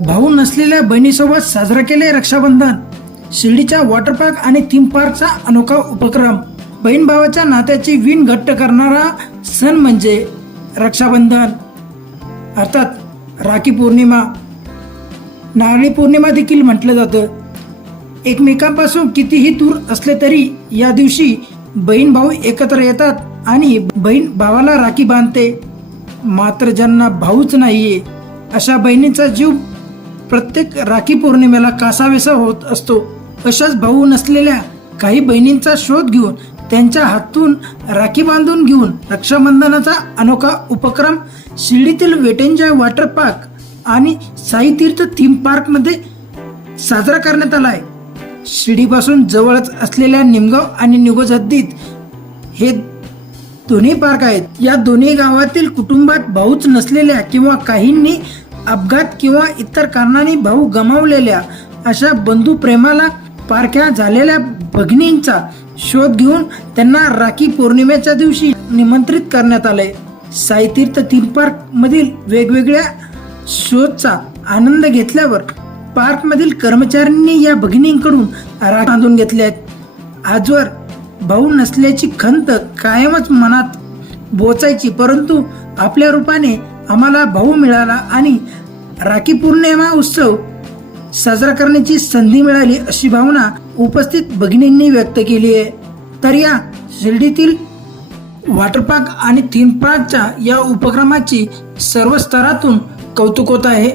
भाऊ नसलेल्या बहिणीसोबत साजरा केले रक्षाबंधन. शिर्डीच्या वॉटर पार्क आणि थीम पार्कचा अनोखा उपक्रम. बहीण भावाच्या नात्याची विण घट्ट करणारा सण म्हणजे रक्षाबंधन, अर्थात राखी पौर्णिमा. नारळी पौर्णिमा देखील म्हटलं जातं. एकमेकांपासून कितीही दूर असले तरी या दिवशी बहीण भाऊ एकत्र येतात आणि बहीण भावाला राखी बांधते. मात्र ज्यांना भाऊच नाहीये अशा बहिणींचा जीव प्रत्येक राखी पौर्णिमेला कासावीसा होत असतो. अशाच भाऊ नसलेल्या काही बहिणींचा शोध घेऊन त्यांच्या हातून राखी बांधून घेऊन रक्षाबंधनाचा अनोखा उपक्रम शिर्डीतील वेटेंजॉय वॉटर पार्क आणि साईतीर्थ थीम पार्क मध्ये साजरा करण्यात आला आहे. शिर्डीपासून जवळच असलेल्या निमगाव आणि निगोज हद्दीत हे दोन्ही पार्क आहेत. या दोन्ही गावातील कुटुंबात भाऊच नसलेल्या किंवा काहींनी अपघात किंवा इतर कारणांनी भाऊ गमावलेल्या अशा बंधू प्रेमाला पारख्या झालेल्या भगिनींचा शोध घेऊन त्यांना राखी पौर्णिमेच्या दिवशी निमंत्रित करण्यात आले. साईतीर्थ थीम पार्क मधील वेगवेगळ्या शोचा आनंद घेतल्यावर पार्क मधील कर्मचाऱ्यांनी या भगिनींकडून राखी बांधून घेतल्या आहेत. आजवर भाऊ नसल्याची खंत कायमच मनात बोचायची, परंतु आपल्या रूपाने आम्हाला भाऊ मिळाला आणि राखी पौर्णिमा उत्सव साजरा करण्याची संधी मिळाली अशी भावना उपस्थित भगिनींनी व्यक्त केली आहे. तर या शिर्डीतील वॉटर पार्क आणि थीम पार्कच्या या उपक्रमाची सर्व स्तरातून कौतुक होत आहे.